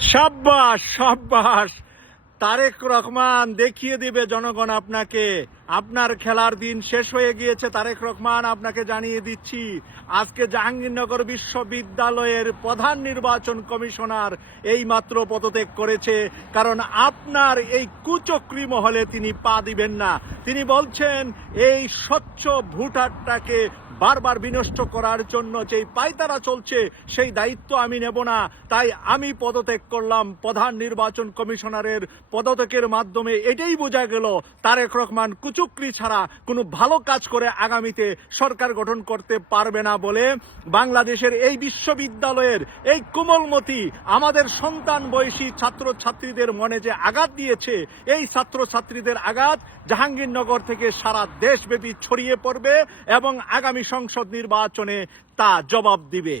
সাব্বাস সাব্বাস, তারেক রহমান দেখিয়ে দিবে জনগণ আপনাকে। আপনার খেলার দিন শেষ হয়ে গিয়েছে তারেক রহমান, আপনাকে জানিয়ে দিচ্ছি। আজকে জাহাঙ্গীরনগর বিশ্ববিদ্যালয়ের প্রধান নির্বাচন কমিশনার এই মাত্র পদত্যাগ করেছে, কারণ আপনার এই কুচক্রী মহলে তিনি পা দিবেন না। তিনি বলছেন এই স্বচ্ছ ভোটারটাকে বারবার বিনষ্ট করার জন্য যেই পায়তারা চলছে সেই দায়িত্ব আমি নেব না, তাই আমি পদত্যাগ করলাম। প্রধান নির্বাচন কমিশনারের পদত্যাগের মাধ্যমে এটাই বোঝা গেল তারেক রহমান কুচক্রী ছাড়া কোনো ভালো কাজ করে আগামীতে সরকার গঠন করতে পারবে না বলে বাংলাদেশের এই বিশ্ববিদ্যালয়ের এই কোমলমতি আমাদের সন্তান বয়সী ছাত্রছাত্রীদের মনে যে আঘাত দিয়েছে, এই ছাত্রছাত্রীদের আঘাত জাহাঙ্গীরনগর থেকে সারা দেশব্যাপী ছড়িয়ে পড়বে এবং আগামী সংসদ নির্বাচনে তা জবাব দিবে।